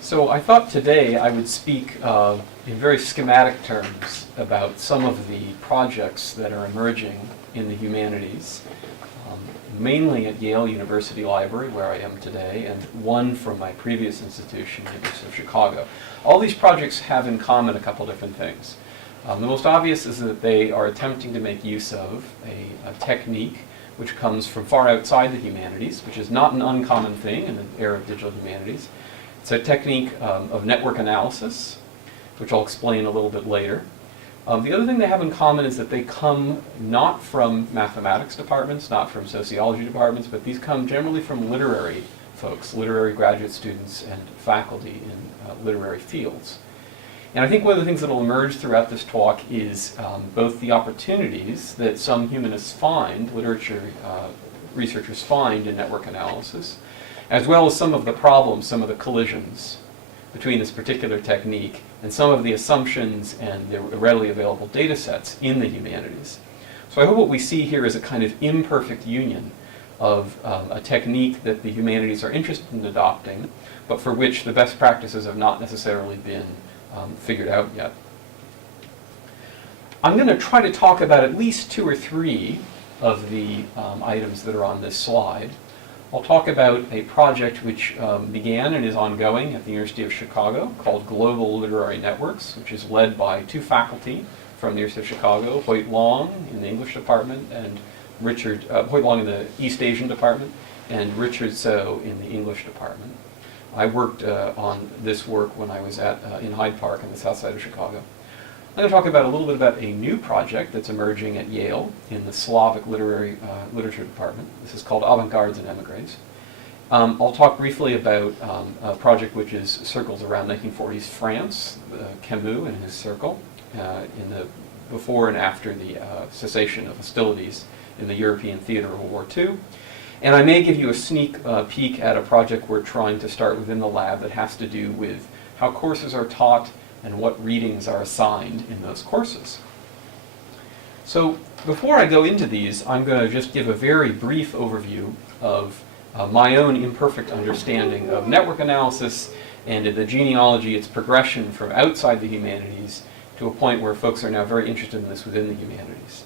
So I thought today I would speak in very schematic terms about some of the projects that are emerging in the humanities, mainly at Yale University Library, where I am today, and one from my previous institution, the University of Chicago. All these projects have in common a couple different things. The most obvious is that they are attempting to make use of a technique which comes from far outside the humanities, which is not an uncommon thing in the era of digital humanities. It's a technique of network analysis, which I'll explain a little bit later. The other thing they have in common is that they come not from mathematics departments, not from sociology departments, but these come generally from literary folks, literary graduate students and faculty in literary fields. And I think one of the things that will emerge throughout this talk is both the opportunities that some humanists find, literature researchers find in network analysis, as well as some of the problems, some of the collisions between this particular technique and some of the assumptions and the readily available data sets in the humanities. So I hope what we see here is a kind of imperfect union of a technique that the humanities are interested in adopting, but for which the best practices have not necessarily been figured out yet. I'm going to try to talk about at least 2 or 3 of the items that are on this slide. I'll talk about a project which began and is ongoing at the University of Chicago called Global Literary Networks, which is led by 2 faculty from the University of Chicago, Hoyt Long in the English department and Hoyt Long in the East Asian department and Richard So in the English department. I worked on this work when I was in Hyde Park on the south side of Chicago. I'm going to talk about a little bit about a new project that's emerging at Yale in the Slavic literature department. This is called Avant-Gardes and Émigrés. I'll talk briefly about a project which circles around 1940s France, Camus and his circle, in the before and after the cessation of hostilities in the European theater of World War II. And I may give you a sneak peek at a project we're trying to start within the lab that has to do with how courses are taught and what readings are assigned in those courses. So before I go into these, I'm going to just give a very brief overview of my own imperfect understanding of network analysis and the genealogy, its progression from outside the humanities to a point where folks are now very interested in this within the humanities.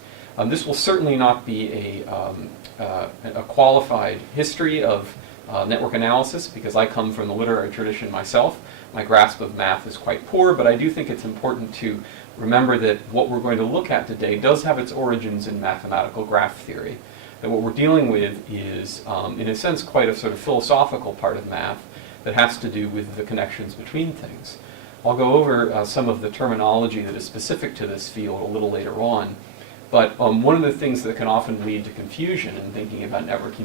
This will certainly not be a qualified history of network analysis because I come from the literary tradition myself. My grasp of math is quite poor, but I do think it's important to remember that what we're going to look at today does have its origins in mathematical graph theory. That what we're dealing with is, in a sense, quite a sort of philosophical part of math that has to do with the connections between things. I'll go over some of the terminology that is specific to this field a little later on. But one of the things that can often lead to confusion in thinking about network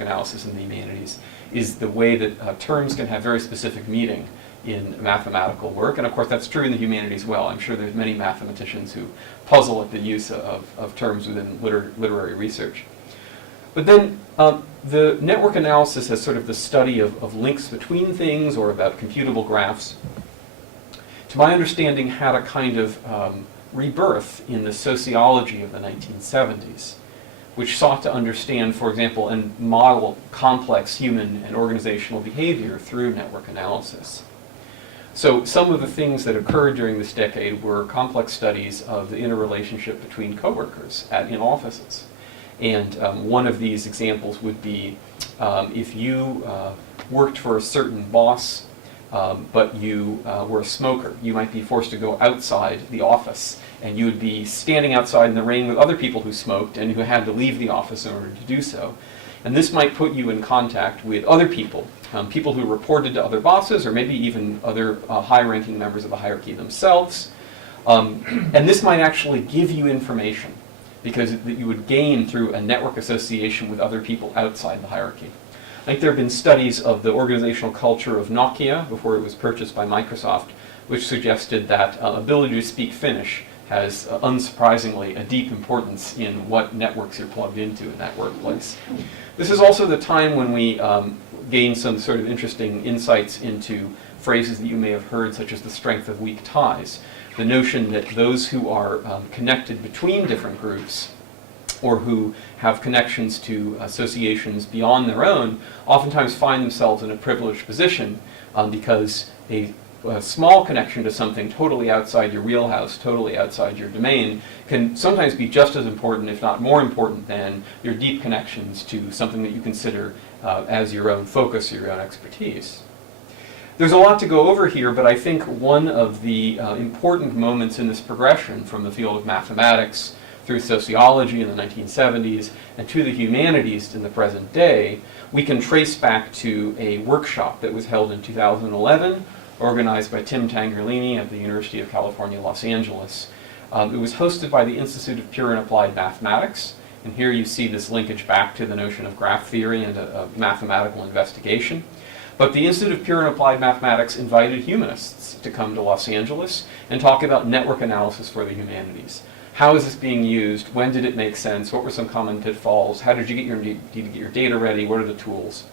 analysis in the humanities is the way that terms can have very specific meaning in mathematical work. And of course that's true in the humanities as well. I'm sure there's many mathematicians who puzzle at the use of terms within literary research. But then the network analysis as sort of the study of links between things or about computable graphs, to my understanding, had a kind of rebirth in the sociology of the 1970s, which sought to understand, for example, and model complex human and organizational behavior through network analysis. So some of the things that occurred during this decade were complex studies of the interrelationship between coworkers in offices. And one of these examples would be if you worked for a certain boss but you were a smoker, you might be forced to go outside the office and you would be standing outside in the rain with other people who smoked and who had to leave the office in order to do so. And this might put you in contact with other people, people who reported to other bosses or maybe even other high-ranking members of the hierarchy themselves. And this might actually give you information because you would gain through a network association with other people outside the hierarchy. I think there have been studies of the organizational culture of Nokia before it was purchased by Microsoft, which suggested that ability to speak Finnish has, unsurprisingly, a deep importance in what networks you're plugged into in that workplace. This is also the time when we gain some sort of interesting insights into phrases that you may have heard, such as the strength of weak ties. The notion that those who are connected between different groups or who have connections to associations beyond their own, oftentimes find themselves in a privileged position because a small connection to something totally outside your wheelhouse, totally outside your domain, can sometimes be just as important, if not more important, than your deep connections to something that you consider as your own focus, your own expertise. There's a lot to go over here, but I think one of the important moments in this progression from the field of mathematics through sociology in the 1970s and to the humanities in the present day, we can trace back to a workshop that was held in 2011, organized by Tim Tangerlini at the University of California, Los Angeles. It was hosted by the Institute of Pure and Applied Mathematics, and here you see this linkage back to the notion of graph theory and a mathematical investigation. But the Institute of Pure and Applied Mathematics invited humanists to come to Los Angeles and talk about network analysis for the humanities. How is this being used? When did it make sense? What were some common pitfalls? How did you get your data ready? What are the tools?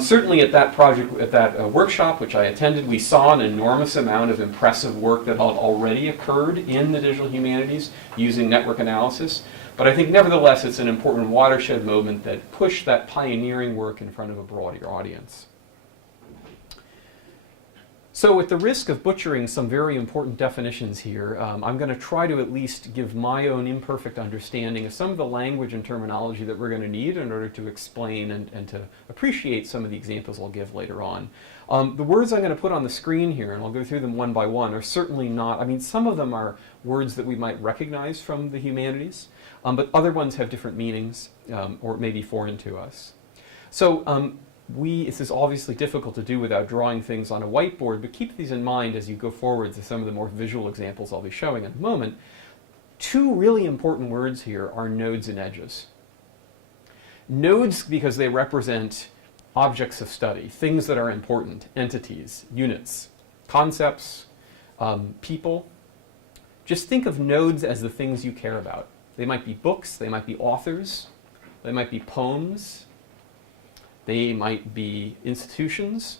Certainly at that project, at that workshop which I attended, we saw an enormous amount of impressive work that had already occurred in the digital humanities using network analysis. But I think nevertheless it's an important watershed moment that pushed that pioneering work in front of a broader audience. So at the risk of butchering some very important definitions here, I'm going to try to at least give my own imperfect understanding of some of the language and terminology that we're going to need in order to explain and to appreciate some of the examples I'll give later on. The words I'm going to put on the screen here, and I'll go through them one by one, are certainly not, I mean, some of them are words that we might recognize from the humanities, but other ones have different meanings or may be foreign to us. So this is obviously difficult to do without drawing things on a whiteboard, but keep these in mind as you go forward to some of the more visual examples I'll be showing in a moment. Two really important words here are nodes and edges. Nodes because they represent objects of study, things that are important, entities, units, concepts, people. Just think of nodes as the things you care about. They might be books, they might be authors, they might be poems, they might be institutions,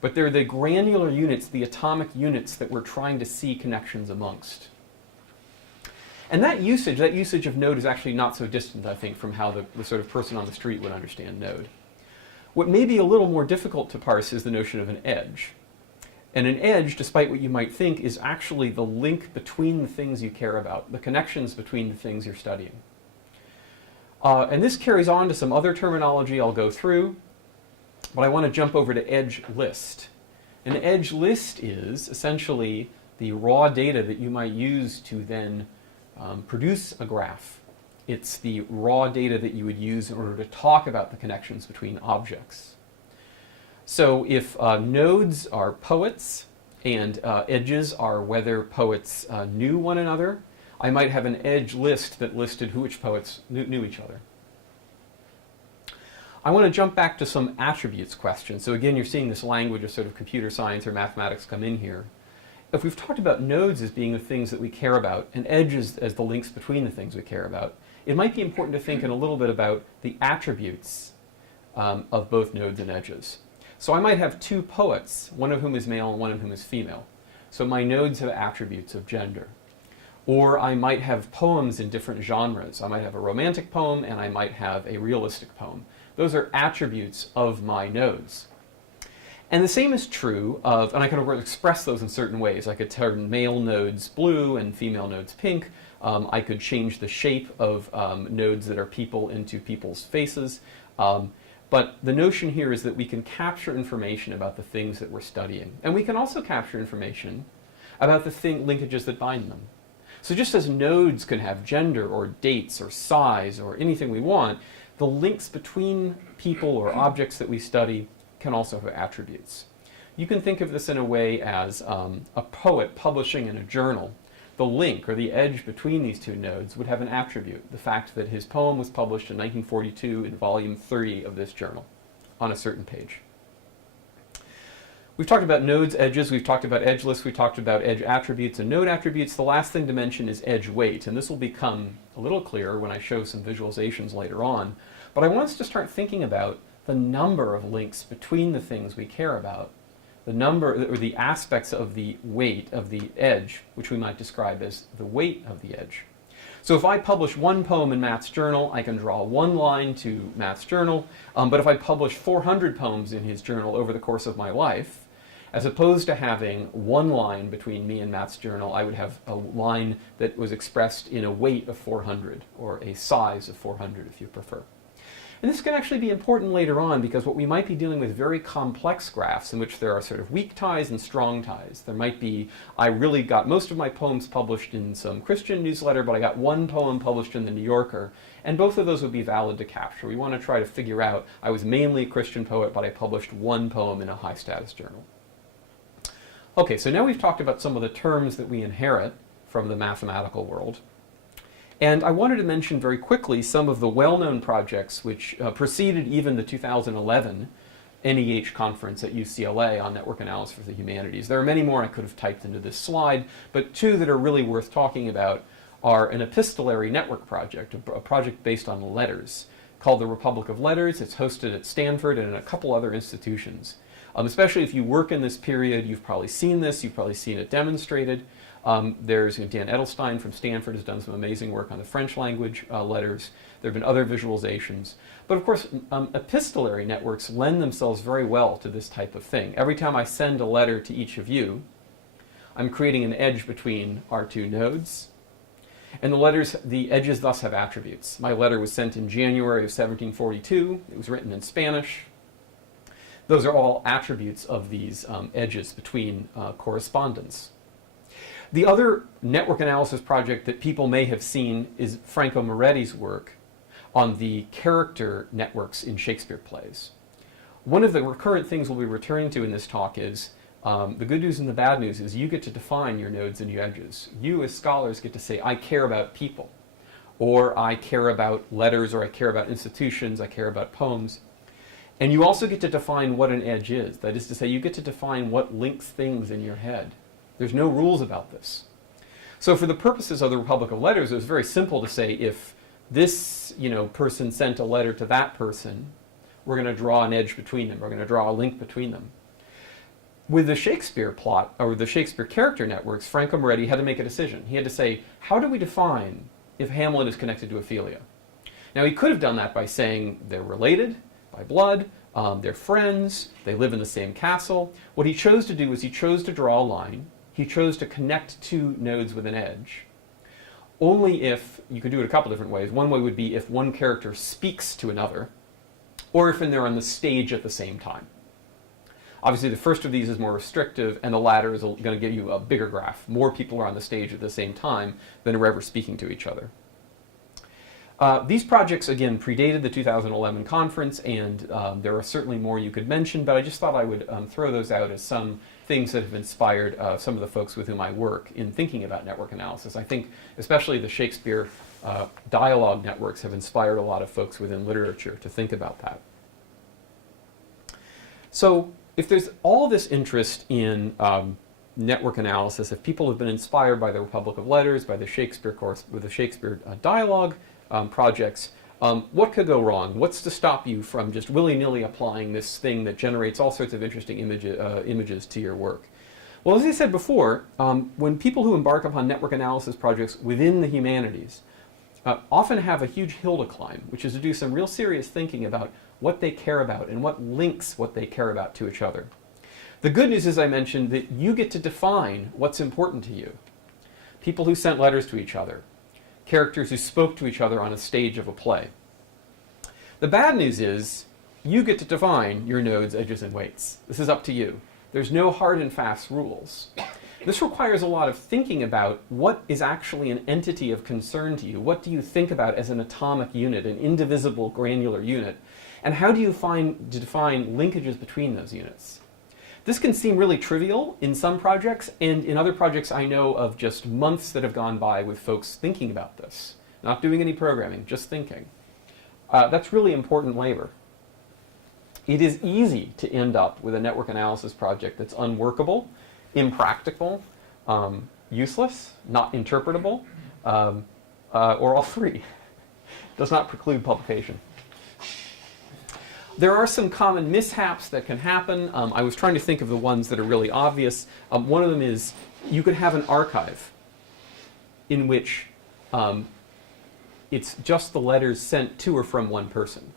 but they're the granular units, the atomic units that we're trying to see connections amongst. And that usage of node is actually not so distant, I think, from how the sort of person on the street would understand node. What may be a little more difficult to parse is the notion of an edge. And an edge, despite what you might think, is actually the link between the things you care about, the connections between the things you're studying. And this carries on to some other terminology I'll go through, but I want to jump over to edge list. An edge list is essentially the raw data that you might use to then produce a graph. It's the raw data that you would use in order to talk about the connections between objects. So if nodes are poets and edges are whether poets knew one another, I might have an edge list that listed which poets knew each other. I want to jump back to some attributes questions. So again, you're seeing this language of sort of computer science or mathematics come in here. If we've talked about nodes as being the things that we care about and edges as the links between the things we care about, it might be important to think in a little bit about the attributes of both nodes and edges. So I might have two poets, one of whom is male and one of whom is female. So my nodes have attributes of gender. Or I might have poems in different genres. I might have a romantic poem and I might have a realistic poem. Those are attributes of my nodes. And the same is true of, and I can express those in certain ways. I could turn male nodes blue and female nodes pink. I could change the shape of nodes that are people into people's faces. But the notion here is that we can capture information about the things that we're studying. And we can also capture information about the linkages that bind them. So just as nodes can have gender or dates or size or anything we want, the links between people or objects that we study can also have attributes. You can think of this in a way as a poet publishing in a journal. The link or the edge between these two nodes would have an attribute, the fact that his poem was published in 1942 in volume 30 of this journal on a certain page. We've talked about nodes, edges, we've talked about edge lists, we've talked about edge attributes and node attributes. The last thing to mention is edge weight, and this will become a little clearer when I show some visualizations later on. But I want us to start thinking about the number of links between the things we care about, the number or the aspects of the weight of the edge, which we might describe as the weight of the edge. So if I publish one poem in Matt's journal, I can draw one line to Matt's journal, but if I publish 400 poems in his journal over the course of my life, as opposed to having one line between me and Matt's journal, I would have a line that was expressed in a weight of 400, or a size of 400 if you prefer. And this can actually be important later on, because what we might be dealing with very complex graphs in which there are sort of weak ties and strong ties. There might be, I really got most of my poems published in some Christian newsletter, but I got one poem published in the New Yorker, and both of those would be valid to capture. We want to try to figure out, I was mainly a Christian poet, but I published one poem in a high status journal. Okay, so now we've talked about some of the terms that we inherit from the mathematical world. And I wanted to mention very quickly some of the well-known projects which preceded even the 2011 NEH conference at UCLA on network analysis for the humanities. There are many more I could have typed into this slide, but two that are really worth talking about are an epistolary network project, a project based on letters, called the Republic of Letters. It's hosted at Stanford and in a couple other institutions. Especially if you work in this period, you've probably seen this, you've probably seen it demonstrated. There's Dan Edelstein from Stanford has done some amazing work on the French language letters. There have been other visualizations. But of course, epistolary networks lend themselves very well to this type of thing. Every time I send a letter to each of you, I'm creating an edge between our two nodes. And the edges thus have attributes. My letter was sent in January of 1742. It was written in Spanish. Those are all attributes of these edges between correspondence. The other network analysis project that people may have seen is Franco Moretti's work on the character networks in Shakespeare plays. One of the recurrent things we'll be returning to in this talk is the good news and the bad news is you get to define your nodes and your edges. You as scholars get to say, I care about people, or I care about letters, or I care about institutions, I care about poems. And you also get to define what an edge is. That is to say, you get to define what links things in your head. There's no rules about this. So for the purposes of the Republic of Letters, it was very simple to say if this person sent a letter to that person, we're going to draw an edge between them. We're going to draw a link between them. With the Shakespeare plot, or the Shakespeare character networks, Franco Moretti had to make a decision. He had to say, how do we define if Hamlet is connected to Ophelia? Now, he could have done that by saying they're related by blood, they're friends, they live in the same castle. What he chose to do was he chose to draw a line. He chose to connect two nodes with an edge. Only if, you could do it a couple different ways. One way would be if one character speaks to another, or if they're on the stage at the same time. Obviously, the first of these is more restrictive, and the latter is going to give you a bigger graph. More people are on the stage at the same time than are ever speaking to each other. These projects, again, predated the 2011 conference, and there are certainly more you could mention, but I just thought I would throw those out as some things that have inspired some of the folks with whom I work in thinking about network analysis. I think especially the Shakespeare dialogue networks have inspired a lot of folks within literature to think about that. So if there's all this interest in network analysis, if people have been inspired by the Republic of Letters, by the Shakespeare course, with the Shakespeare dialogue projects, what could go wrong? What's to stop you from just willy-nilly applying this thing that generates all sorts of interesting images to your work? Well, as I said before, when people who embark upon network analysis projects within the humanities often have a huge hill to climb, which is to do some real serious thinking about what they care about and what links what they care about to each other. The good news is, I mentioned, that you get to define what's important to you. People who sent letters to each other, characters who spoke to each other on a stage of a play. The bad news is you get to define your nodes, edges, and weights. This is up to you. There's no hard and fast rules. This requires a lot of thinking about what is actually an entity of concern to you. What do you think about as an atomic unit, an indivisible granular unit? And how do you define linkages between those units? This can seem really trivial in some projects, and in other projects I know of just months that have gone by with folks thinking about this. Not doing any programming, just thinking. That's really important labor. It is easy to end up with a network analysis project that's unworkable, impractical, useless, not interpretable, or all three. Does not preclude publication. There are some common mishaps that can happen. I was trying to think of the ones that are really obvious. One of them is you could have an archive in which it's just the letters sent to or from one person.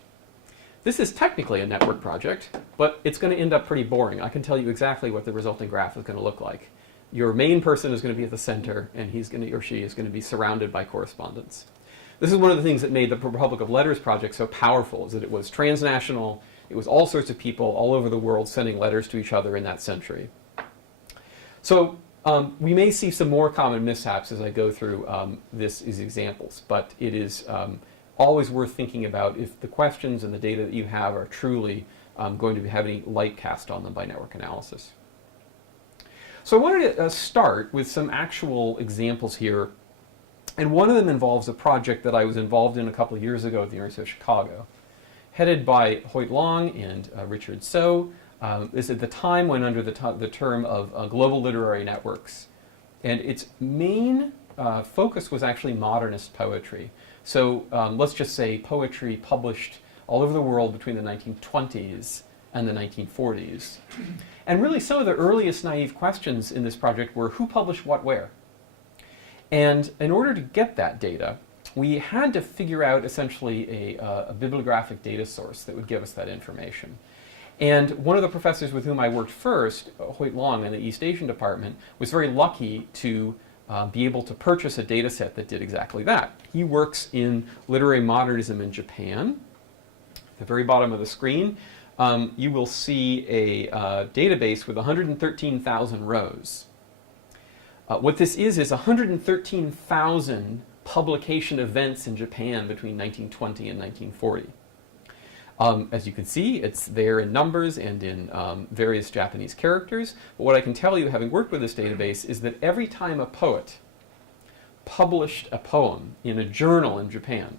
This is technically a network project, but it's going to end up pretty boring. I can tell you exactly what the resulting graph is going to look like. Your main person is going to be at the center, and he's going to, or she is going to be surrounded by correspondence. This is one of the things that made the Republic of Letters project so powerful, is that it was transnational. It was all sorts of people all over the world sending letters to each other in that century. So we may see some more common mishaps as I go through these examples, but it is always worth thinking about if the questions and the data that you have are truly going to have any light cast on them by network analysis. So I wanted to start with some actual examples here, and one of them involves a project that I was involved in a couple of years ago at the University of Chicago, headed by Hoyt Long and Richard So. This is at the time when under the term of global literary networks, and its main focus was actually modernist poetry. So let's just say poetry published all over the world between the 1920s and the 1940s. And really some of the earliest naive questions in this project were who published what where? And in order to get that data, we had to figure out essentially a bibliographic data source that would give us that information. And one of the professors with whom I worked first, Hoyt Long in the East Asian department, was very lucky to be able to purchase a data set that did exactly that. He works in literary modernism in Japan. At the very bottom of the screen, you will see a database with 113,000 rows. What this is 113,000 publication events in Japan between 1920 and 1940. As you can see, it's there in numbers and in various Japanese characters. But what I can tell you, having worked with this database, is that every time a poet published a poem in a journal in Japan,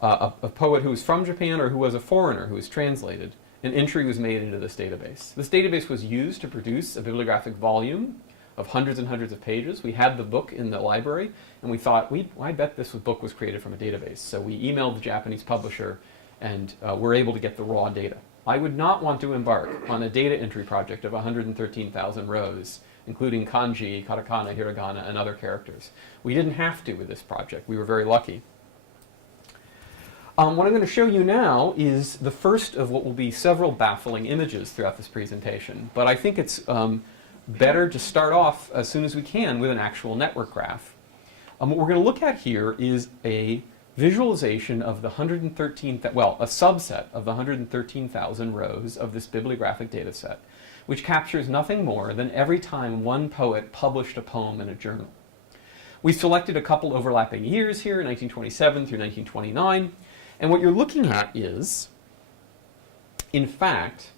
a poet who was from Japan or who was a foreigner who was translated, an entry was made into this database. This database was used to produce a bibliographic volume of hundreds and hundreds of pages. We had the book in the library, and we thought, I bet this book was created from a database. So we emailed the Japanese publisher, and we're able to get the raw data. I would not want to embark on a data entry project of 113,000 rows, including kanji, katakana, hiragana, and other characters. We didn't have to with this project. We were very lucky. What I'm going to show you now is the first of what will be several baffling images throughout this presentation. But I think it's better to start off as soon as we can with an actual network graph. What we're going to look at here is a visualization of the a subset of the 113,000 rows of this bibliographic data set, which captures nothing more than every time one poet published a poem in a journal. We selected a couple overlapping years here, 1927 through 1929, and what you're looking at is, in fact,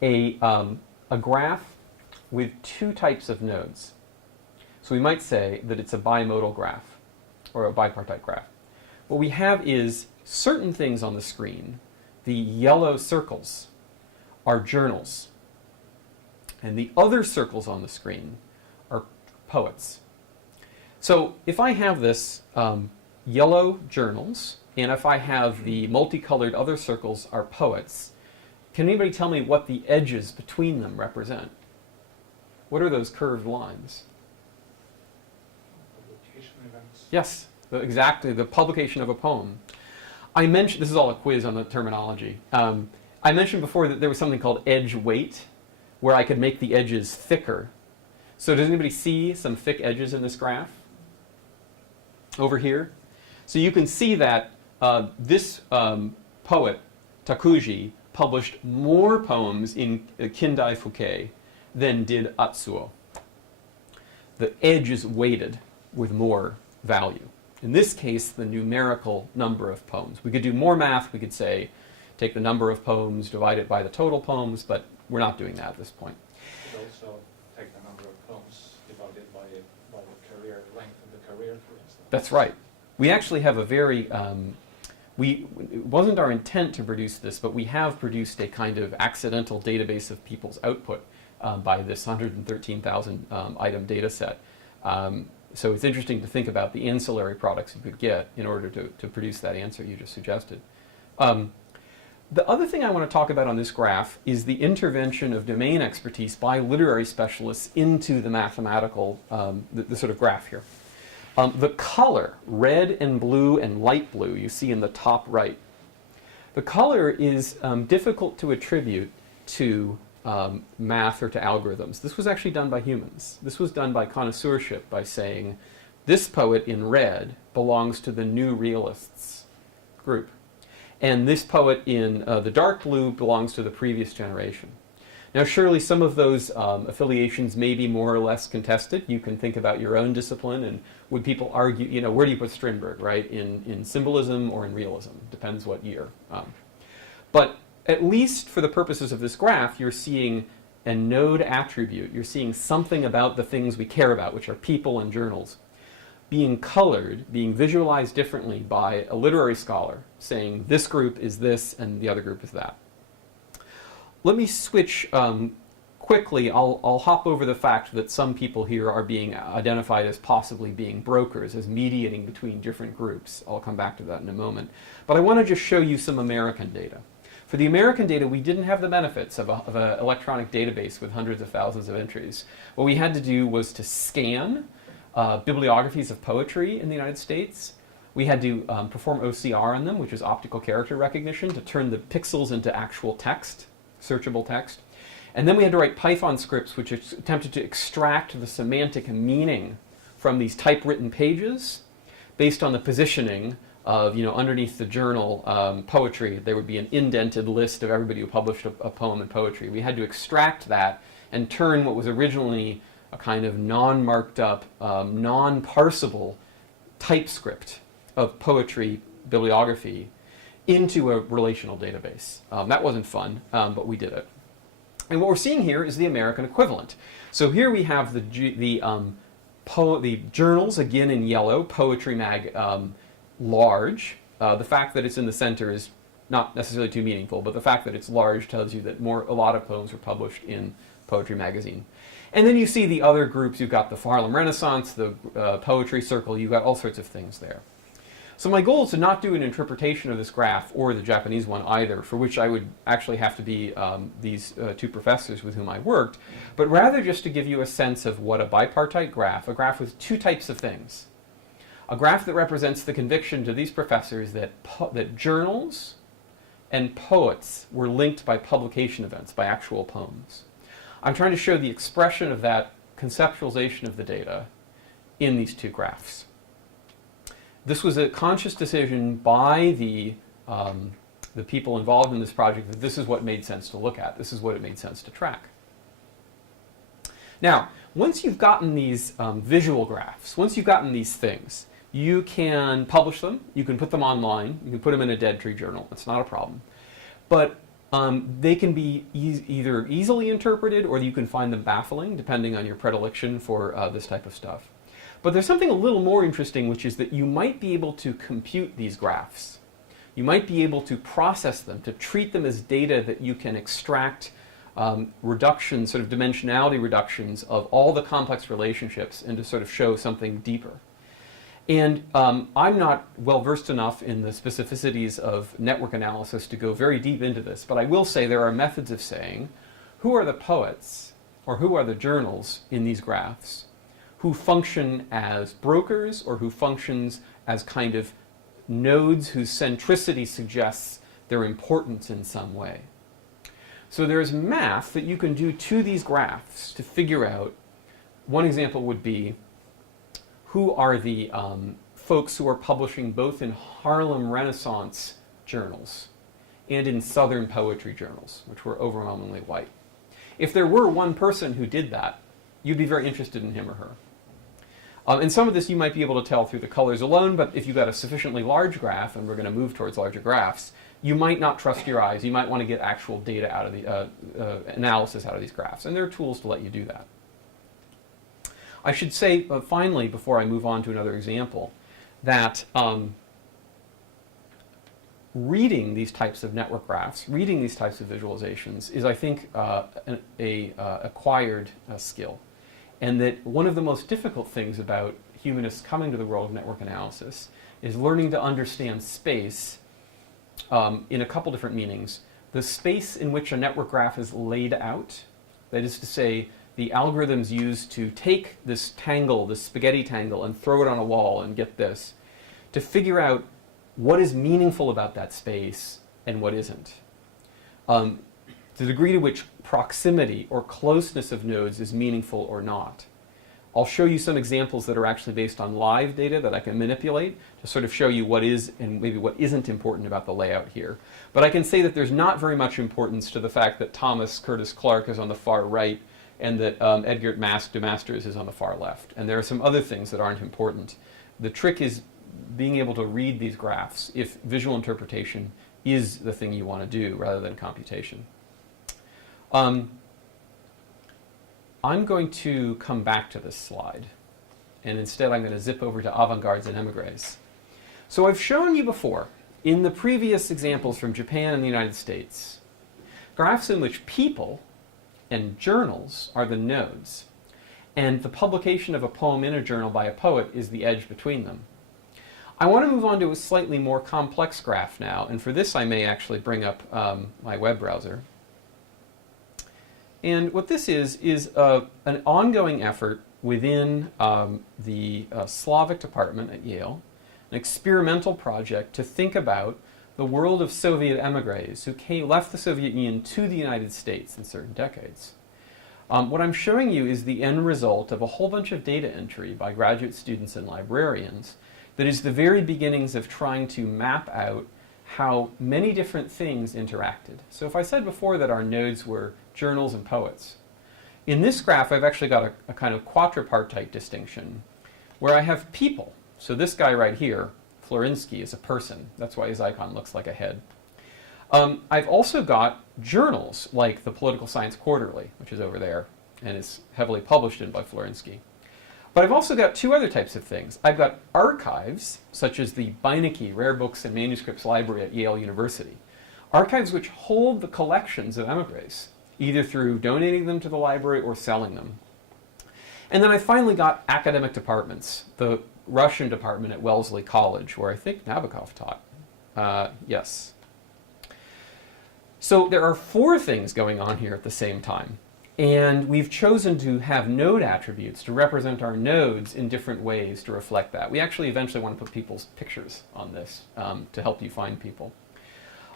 a graph with two types of nodes. So we might say that it's a bimodal graph, or a bipartite graph. What we have is certain things on the screen. The yellow circles are journals, and the other circles on the screen are poets. So if I have this yellow journals, and if I have the multicolored other circles are poets, can anybody tell me what the edges between them represent? What are those curved lines? Events. Yes, exactly, the publication of a poem. I mentioned, this is all a quiz on the terminology. I mentioned before that there was something called edge weight, where I could make the edges thicker. So does anybody see some thick edges in this graph? Over here? So you can see that this poet, Takuji, published more poems in Kindai Fuke than did Atsuo. The edge is weighted with more value. In this case, the numerical number of poems. We could do more math. We could say, take the number of poems, divide it by the total poems, but we're not doing that at this point. You could also take the number of poems divided by the career, length of the career, for instance. That's right. We actually have a very, it wasn't our intent to produce this, but we have produced a kind of accidental database of people's output by this 113,000 item data set. So it's interesting to think about the ancillary products you could get in order to produce that answer you just suggested. The other thing I want to talk about on this graph is the intervention of domain expertise by literary specialists into the mathematical, the sort of graph here. The color, red and blue and light blue, you see in the top right. The color is difficult to attribute to math or to algorithms. This was actually done by humans. This was done by connoisseurship, by saying, this poet in red belongs to the new realists group. And this poet in the dark blue belongs to the previous generation. Now, surely some of those affiliations may be more or less contested. You can think about your own discipline, and would people argue, you know, where do you put Strindberg, right? In symbolism or in realism? Depends what year. But at least for the purposes of this graph, you're seeing a node attribute. You're seeing something about the things we care about, which are people and journals, being colored, being visualized differently by a literary scholar, saying this group is this and the other group is that. Let me switch quickly. I'll hop over the fact that some people here are being identified as possibly being brokers, as mediating between different groups. I'll come back to that in a moment. But I want to just show you some American data. For the American data, we didn't have the benefits of an electronic database with hundreds of thousands of entries. What we had to do was to scan bibliographies of poetry in the United States. We had to perform OCR on them, which is optical character recognition, to turn the pixels into actual text, searchable text. And then we had to write Python scripts which attempted to extract the semantic meaning from these typewritten pages based on the positioning of, you know, underneath the journal poetry. There would be an indented list of everybody who published a poem in poetry. We had to extract that and turn what was originally a kind of non-marked up, non-parsable typescript of poetry bibliography into a relational database. That wasn't fun, but we did it. And what we're seeing here is the American equivalent. So here we have the journals, again in yellow, Poetry Mag large. The fact that it's in the center is not necessarily too meaningful, but the fact that it's large tells you that a lot of poems were published in Poetry Magazine. And then you see the other groups. You've got the Harlem Renaissance, the Poetry Circle. You've got all sorts of things there. So my goal is to not do an interpretation of this graph, or the Japanese one either, for which I would actually have to be these two professors with whom I worked, but rather just to give you a sense of what a bipartite graph, a graph with two types of things. A graph that represents the conviction to these professors that journals and poets were linked by publication events, by actual poems. I'm trying to show the expression of that conceptualization of the data in these two graphs. This was a conscious decision by the people involved in this project that this is what made sense to look at. This is what it made sense to track. Now, once you've gotten these visual graphs, once you've gotten these things, you can publish them, you can put them online, you can put them in a dead tree journal. That's not a problem. But they can be either easily interpreted, or you can find them baffling, depending on your predilection for this type of stuff. But there's something a little more interesting, which is that you might be able to compute these graphs. You might be able to process them, to treat them as data that you can extract reductions, sort of dimensionality reductions of all the complex relationships, and to sort of show something deeper. And I'm not well versed enough in the specificities of network analysis to go very deep into this, but I will say there are methods of saying who are the poets or who are the journals in these graphs who function as brokers, or who functions as kind of nodes whose centricity suggests their importance in some way. So there's math that you can do to these graphs to figure out. One example would be, who are the folks who are publishing both in Harlem Renaissance journals and in Southern poetry journals, which were overwhelmingly white. If there were one person who did that, you'd be very interested in him or her. And some of this you might be able to tell through the colors alone, but if you've got a sufficiently large graph, and we're going to move towards larger graphs, you might not trust your eyes. You might want to get actual data out of the analysis out of these graphs, and there are tools to let you do that. I should say, finally, before I move on to another example, that reading these types of network graphs, reading these types of visualizations is, I think, an acquired skill. And that one of the most difficult things about humanists coming to the world of network analysis is learning to understand space in a couple different meanings. The space in which a network graph is laid out, that is to say, the algorithms used to take this tangle, this spaghetti tangle, and throw it on a wall and get this, to figure out what is meaningful about that space and what isn't. The degree to which proximity or closeness of nodes is meaningful or not. I'll show you some examples that are actually based on live data that I can manipulate to sort of show you what is and maybe what isn't important about the layout here. But I can say that there's not very much importance to the fact that Thomas Curtis Clarke is on the far right and that Edgar de Masters is on the far left. And there are some other things that aren't important. The trick is being able to read these graphs if visual interpretation is the thing you want to do rather than computation. I'm going to come back to this slide, and instead I'm going to zip over to Avant-Gardes and Émigrés. So I've shown you before, in the previous examples from Japan and the United States, graphs in which people and journals are the nodes, and the publication of a poem in a journal by a poet is the edge between them. I want to move on to a slightly more complex graph now, and for this I may actually bring up my web browser. And what this is an ongoing effort within the Slavic department at Yale, an experimental project to think about the world of Soviet émigrés who left the Soviet Union to the United States in certain decades. What I'm showing you is the end result of a whole bunch of data entry by graduate students and librarians that is the very beginnings of trying to map out how many different things interacted. So if I said before that our nodes were journals and poets, in this graph I've actually got a kind of quadripartite distinction where I have people. So this guy right here, Florinsky, is a person. That's why his icon looks like a head. I've also got journals like the Political Science Quarterly, which is over there and is heavily published in by Florinsky. But I've also got two other types of things. I've got archives, such as the Beinecke Rare Books and Manuscripts Library at Yale University. Archives which hold the collections of émigrés, either through donating them to the library or selling them. And then I finally got academic departments, the Russian department at Wellesley College, where I think Nabokov taught. Yes. So there are four things going on here at the same time. And we've chosen to have node attributes to represent our nodes in different ways to reflect that. We actually eventually want to put people's pictures on this to help you find people.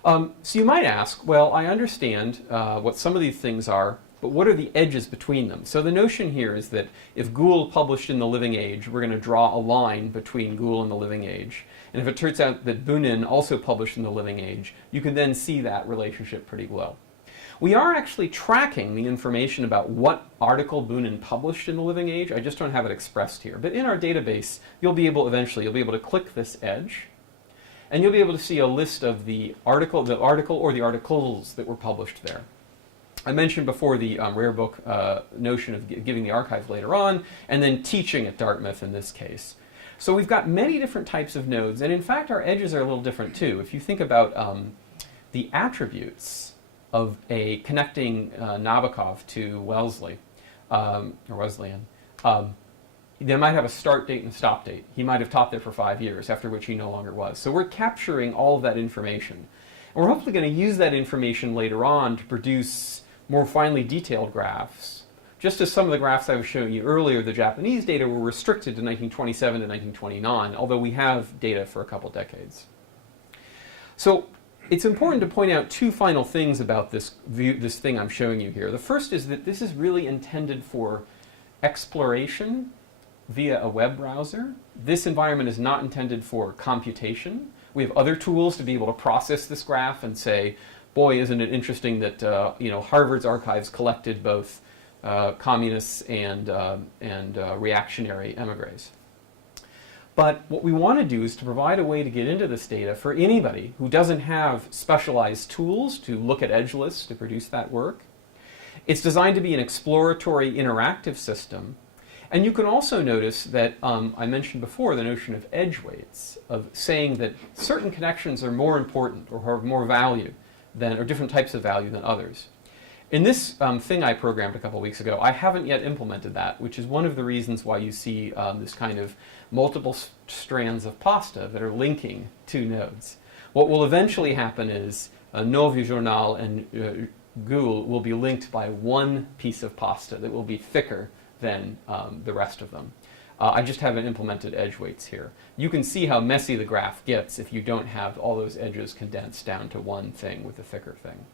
So you might ask, well, I understand what some of these things are, but what are the edges between them? So the notion here is that if Gould published in the Living Age, we're going to draw a line between Gould and the Living Age. And if it turns out that Bunin also published in the Living Age, you can then see that relationship pretty well. We are actually tracking the information about what article Bunin published in the Living Age. I just don't have it expressed here. But in our database, you'll be able to click this edge, and you'll be able to see a list of the article or the articles that were published there. I mentioned before the rare book notion of giving the archive later on, and then teaching at Dartmouth in this case. So we've got many different types of nodes, and in fact our edges are a little different too. If you think about the attributes of a connecting Nabokov to Wellesley, or Wesleyan, they might have a start date and a stop date. He might have taught there for 5 years, after which he no longer was. So we're capturing all of that information. And we're hopefully going to use that information later on to produce more finely detailed graphs. Just as some of the graphs I was showing you earlier, the Japanese data were restricted to 1927 to 1929, although we have data for a couple decades. So it's important to point out two final things about this thing I'm showing you here. The first is that this is really intended for exploration via a web browser. This environment is not intended for computation. We have other tools to be able to process this graph and say, boy, isn't it interesting that Harvard's archives collected both communists and reactionary émigrés. But what we want to do is to provide a way to get into this data for anybody who doesn't have specialized tools to look at edge lists to produce that work. It's designed to be an exploratory interactive system. And you can also notice that I mentioned before the notion of edge weights, of saying that certain connections are more important or have more value than, or different types of value than others. In this thing I programmed a couple weeks ago, I haven't yet implemented that, which is one of the reasons why you see this kind of multiple strands of pasta that are linking two nodes. What will eventually happen is Novi Journal and ghoul will be linked by one piece of pasta that will be thicker than the rest of them. I just haven't implemented edge weights here. You can see how messy the graph gets if you don't have all those edges condensed down to one thing with a thicker thing.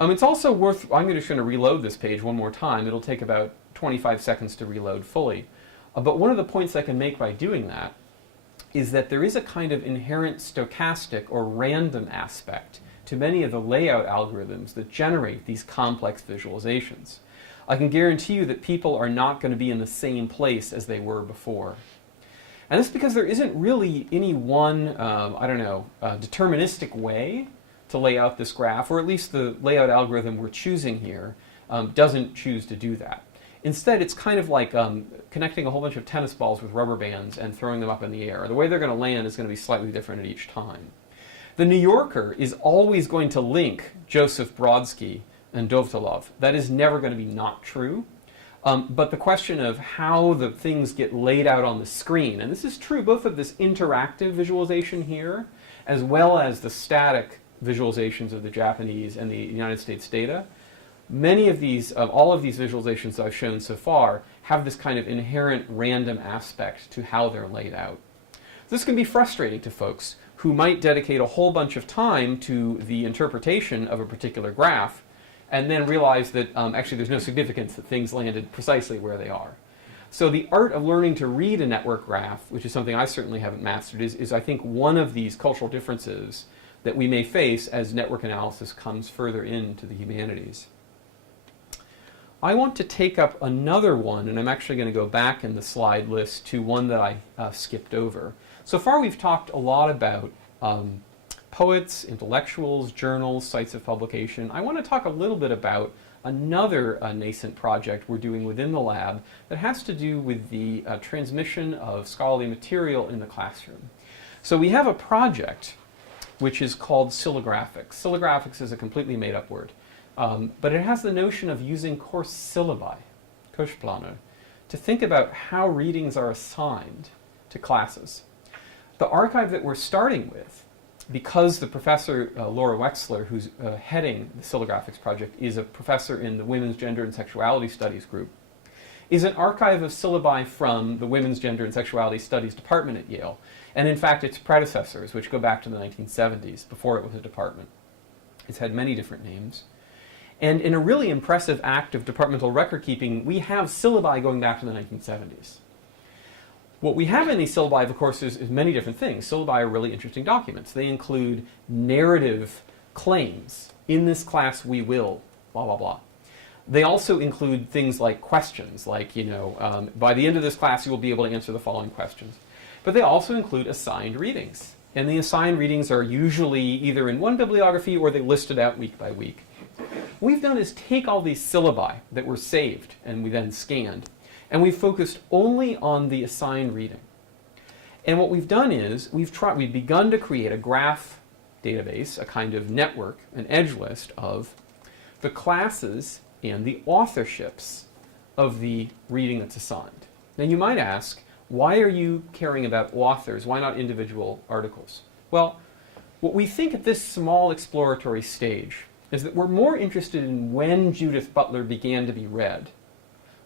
It's also worth, I'm just going to reload this page one more time. It'll take about 25 seconds to reload fully. But one of the points I can make by doing that is that there is a kind of inherent stochastic or random aspect to many of the layout algorithms that generate these complex visualizations. I can guarantee you that people are not going to be in the same place as they were before. And that's because there isn't really any one, deterministic way to lay out this graph, or at least the layout algorithm we're choosing here doesn't choose to do that. Instead, it's kind of like connecting a whole bunch of tennis balls with rubber bands and throwing them up in the air. The way they're going to land is going to be slightly different at each time. The New Yorker is always going to link Joseph Brodsky and Dovtolov. That is never going to be not true. But the question of how the things get laid out on the screen, and this is true both of this interactive visualization here, as well as the static visualizations of the Japanese and the United States data. Many of these, all of these visualizations I've shown so far, have this kind of inherent random aspect to how they're laid out. This can be frustrating to folks who might dedicate a whole bunch of time to the interpretation of a particular graph and then realize that actually there's no significance that things landed precisely where they are. So the art of learning to read a network graph, which is something I certainly haven't mastered, is I think one of these cultural differences that we may face as network analysis comes further into the humanities. I want to take up another one, and I'm actually going to go back in the slide list to one that I skipped over. So far we've talked a lot about poets, intellectuals, journals, sites of publication. I want to talk a little bit about another nascent project we're doing within the lab that has to do with the transmission of scholarly material in the classroom. So we have a project which is called Syllagraphics. Syllagraphics is a completely made-up word. But it has the notion of using course syllabi, kursplaner, to think about how readings are assigned to classes. The archive that we're starting with, because the professor, Laura Wexler, who's heading the Syllagraphics project, is a professor in the Women's Gender and Sexuality Studies group, is an archive of syllabi from the Women's Gender and Sexuality Studies department at Yale, and in fact its predecessors, which go back to the 1970s, before it was a department. It's had many different names. And in a really impressive act of departmental record keeping, we have syllabi going back to the 1970s. What we have in these syllabi, of course, is many different things. Syllabi are really interesting documents. They include narrative claims. In this class, we will, blah, blah, blah. They also include things like questions, like, by the end of this class, you will be able to answer the following questions. But they also include assigned readings. And the assigned readings are usually either in one bibliography or they list it out week by week. What we've done is take all these syllabi that were saved and we then scanned, and we've focused only on the assigned reading. And what we've done is we've begun to create a graph database, a kind of network, an edge list of the classes and the authorships of the reading that's assigned. Now you might ask, why are you caring about authors? Why not individual articles? Well, what we think at this small exploratory stage is that we're more interested in when Judith Butler began to be read,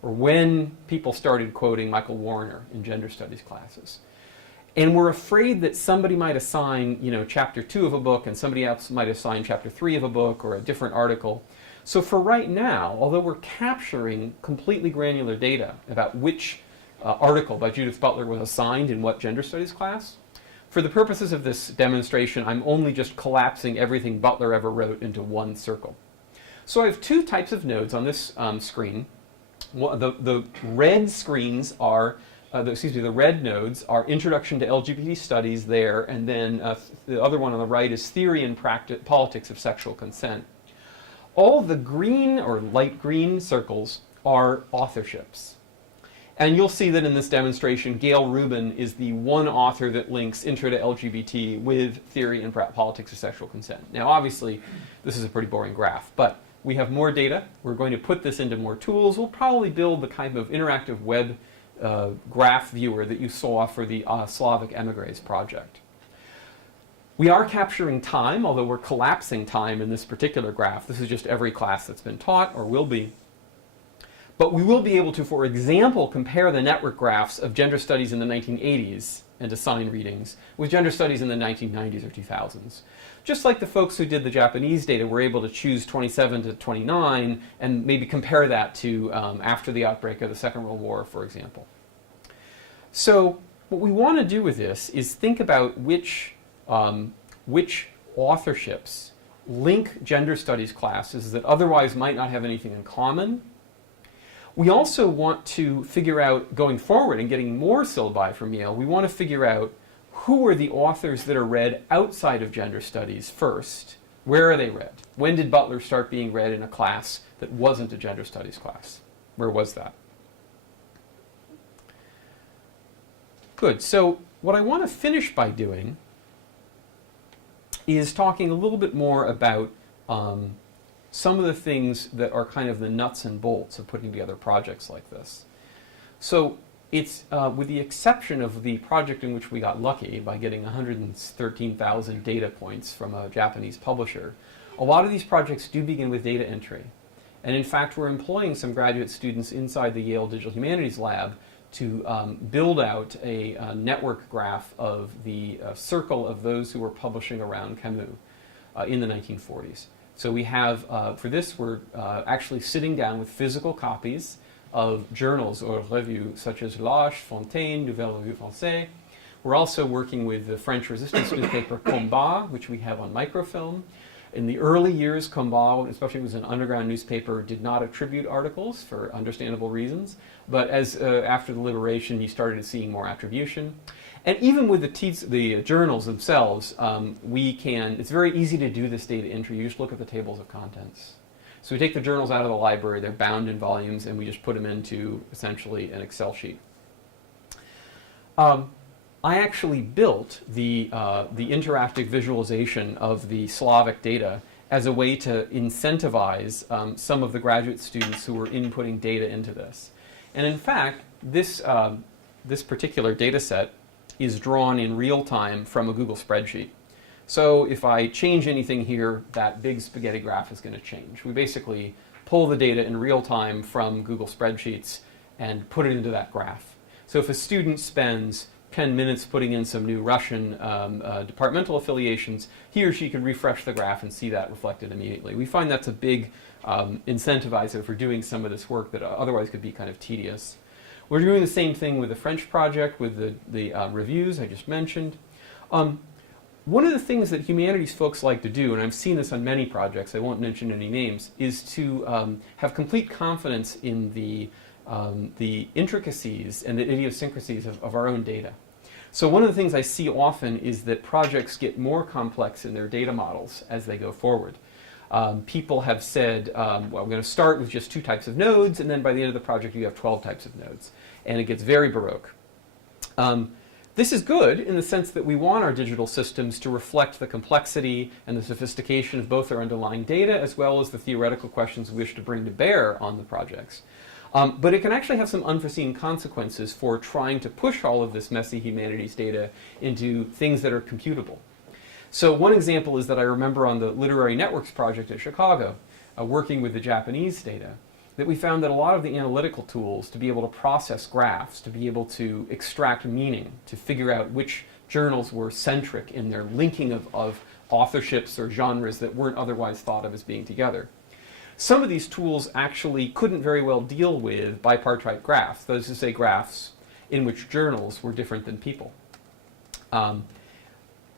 or when people started quoting Michael Warner in gender studies classes. And we're afraid that somebody might assign, chapter 2 of a book, and somebody else might assign chapter 3 of a book, or a different article. So for right now, although we're capturing completely granular data about which article by Judith Butler was assigned in what gender studies class, for the purposes of this demonstration, I'm only just collapsing everything Butler ever wrote into one circle. So I have two types of nodes on this screen. The red screens are, the red nodes are Introduction to LGBT Studies there, and then the other one on the right is Theory and Politics of Sexual Consent. All the green or light green circles are authorships. And you'll see that in this demonstration, Gail Rubin is the one author that links Intro to LGBT with Theory and Politics of Sexual Consent. Now, obviously, this is a pretty boring graph, but we have more data. We're going to put this into more tools. We'll probably build the kind of interactive web graph viewer that you saw for the Slavic Émigrés project. We are capturing time, although we're collapsing time in this particular graph. This is just every class that's been taught or will be. But we will be able to, for example, compare the network graphs of gender studies in the 1980s and assign readings with gender studies in the 1990s or 2000s. Just like the folks who did the Japanese data were able to choose 27 to 29 and maybe compare that to after the outbreak of the Second World War, for example. So what we want to do with this is think about which authorships link gender studies classes that otherwise might not have anything in common. We also want to figure out, going forward and getting more syllabi from Yale, we want to figure out who are the authors that are read outside of gender studies first. Where are they read? When did Butler start being read in a class that wasn't a gender studies class? Where was that? Good. So what I want to finish by doing is talking a little bit more about some of the things that are kind of the nuts and bolts of putting together projects like this. So it's, with the exception of the project in which we got lucky by getting 113,000 data points from a Japanese publisher, a lot of these projects do begin with data entry. And in fact, we're employing some graduate students inside the Yale Digital Humanities Lab to build out a network graph of the circle of those who were publishing around Camus in the 1940s. So we have, for this, we're actually sitting down with physical copies of journals or revues such as L'Arche, Fontaine, Nouvelle Revue Française. We're also working with the French resistance newspaper Combat, which we have on microfilm. In the early years, Combat, especially it was an underground newspaper, did not attribute articles for understandable reasons. But as after the liberation, you started seeing more attribution. And even with the journals themselves, it's very easy to do this data entry. You just look at the tables of contents. So we take the journals out of the library, they're bound in volumes, and we just put them into essentially an Excel sheet. I actually built the interactive visualization of the Slavic data as a way to incentivize some of the graduate students who were inputting data into this. And in fact, this particular data set is drawn in real time from a Google spreadsheet. So if I change anything here, that big spaghetti graph is going to change. We basically pull the data in real time from Google spreadsheets and put it into that graph. So if a student spends 10 minutes putting in some new Russian departmental affiliations, he or she can refresh the graph and see that reflected immediately. We find that's a big incentivizer for doing some of this work that otherwise could be kind of tedious. We're doing the same thing with the French project, with the reviews I just mentioned. One of the things that humanities folks like to do, and I've seen this on many projects, I won't mention any names, is to have complete confidence in the intricacies and the idiosyncrasies of our own data. So one of the things I see often is that projects get more complex in their data models as they go forward. People have said, well, we're going to start with just 2 types of nodes, and then by the end of the project you have 12 types of nodes. And it gets very baroque. This is good in the sense that we want our digital systems to reflect the complexity and the sophistication of both our underlying data as well as the theoretical questions we wish to bring to bear on the projects. But it can actually have some unforeseen consequences for trying to push all of this messy humanities data into things that are computable. So one example is that I remember on the Literary Networks project at Chicago, working with the Japanese data, that we found that a lot of the analytical tools to be able to process graphs, to be able to extract meaning, to figure out which journals were centric in their linking of authorships or genres that weren't otherwise thought of as being together. Some of these tools actually couldn't very well deal with bipartite graphs, that is to say graphs in which journals were different than people.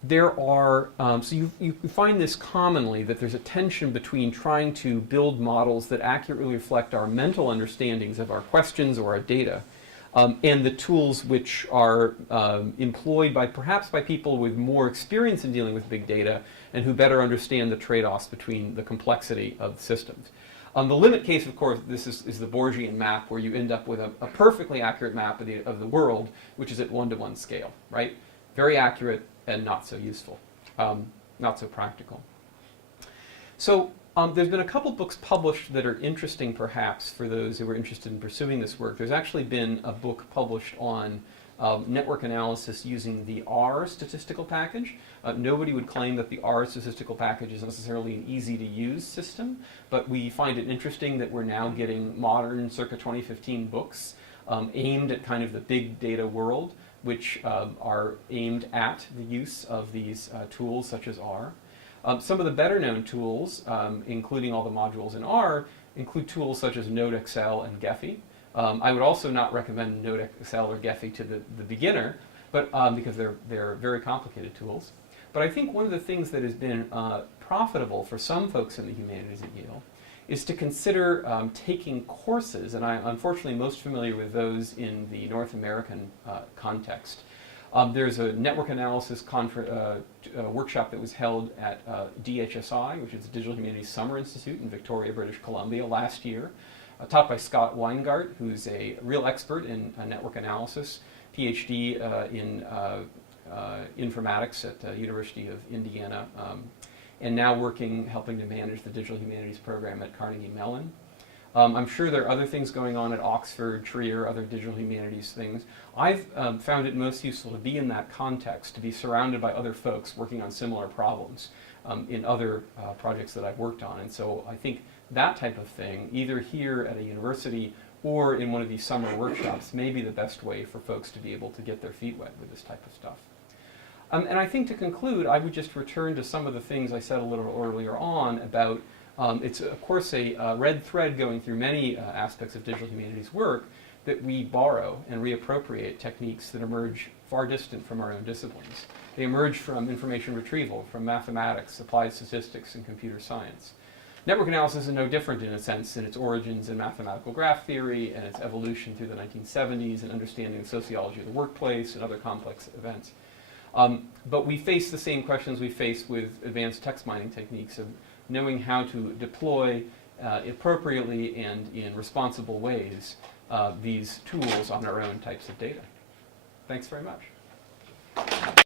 There are, so you find this commonly, that there's a tension between trying to build models that accurately reflect our mental understandings of our questions or our data, and the tools which are employed perhaps by people with more experience in dealing with big data and who better understand the trade-offs between the complexity of the systems. The limit case, of course, this is the Borgian map, where you end up with a perfectly accurate map of the world, which is at 1-to-1 scale, right? Very accurate and not so useful, not so practical. So there's been a couple books published that are interesting, perhaps, for those who are interested in pursuing this work. There's actually been a book published on network analysis using the R statistical package. Nobody would claim that the R statistical package is necessarily an easy-to-use system, but we find it interesting that we're now getting modern, circa 2015 books aimed at kind of the big data world, which are aimed at the use of these tools such as R. Some of the better-known tools, including all the modules in R, include tools such as NodeXL and Gephi. I would also not recommend NodeXL or Gephi to the beginner, but because they're very complicated tools. But I think one of the things that has been profitable for some folks in the humanities at Yale is to consider taking courses, and I'm unfortunately most familiar with those in the North American context. There's a network analysis workshop that was held at DHSI, which is the Digital Humanities Summer Institute in Victoria, British Columbia, last year, taught by Scott Weingart, who's a real expert in network analysis, PhD in informatics at the University of Indiana, and now helping to manage the Digital Humanities program at Carnegie Mellon. I'm sure there are other things going on at Oxford, Trier, other digital humanities things. I've found it most useful to be in that context, to be surrounded by other folks working on similar problems in other projects that I've worked on. And so I think that type of thing, either here at a university or in one of these summer workshops, may be the best way for folks to be able to get their feet wet with this type of stuff. And I think to conclude, I would just return to some of the things I said a little earlier on about it's, of course, a red thread going through many aspects of digital humanities work that we borrow and reappropriate techniques that emerge far distant from our own disciplines. They emerge from information retrieval, from mathematics, applied statistics, and computer science. Network analysis is no different in a sense in its origins in mathematical graph theory and its evolution through the 1970s and understanding the sociology of the workplace and other complex events. But we face the same questions we face with advanced text mining techniques of knowing how to deploy appropriately and in responsible ways these tools on our own types of data. Thanks very much.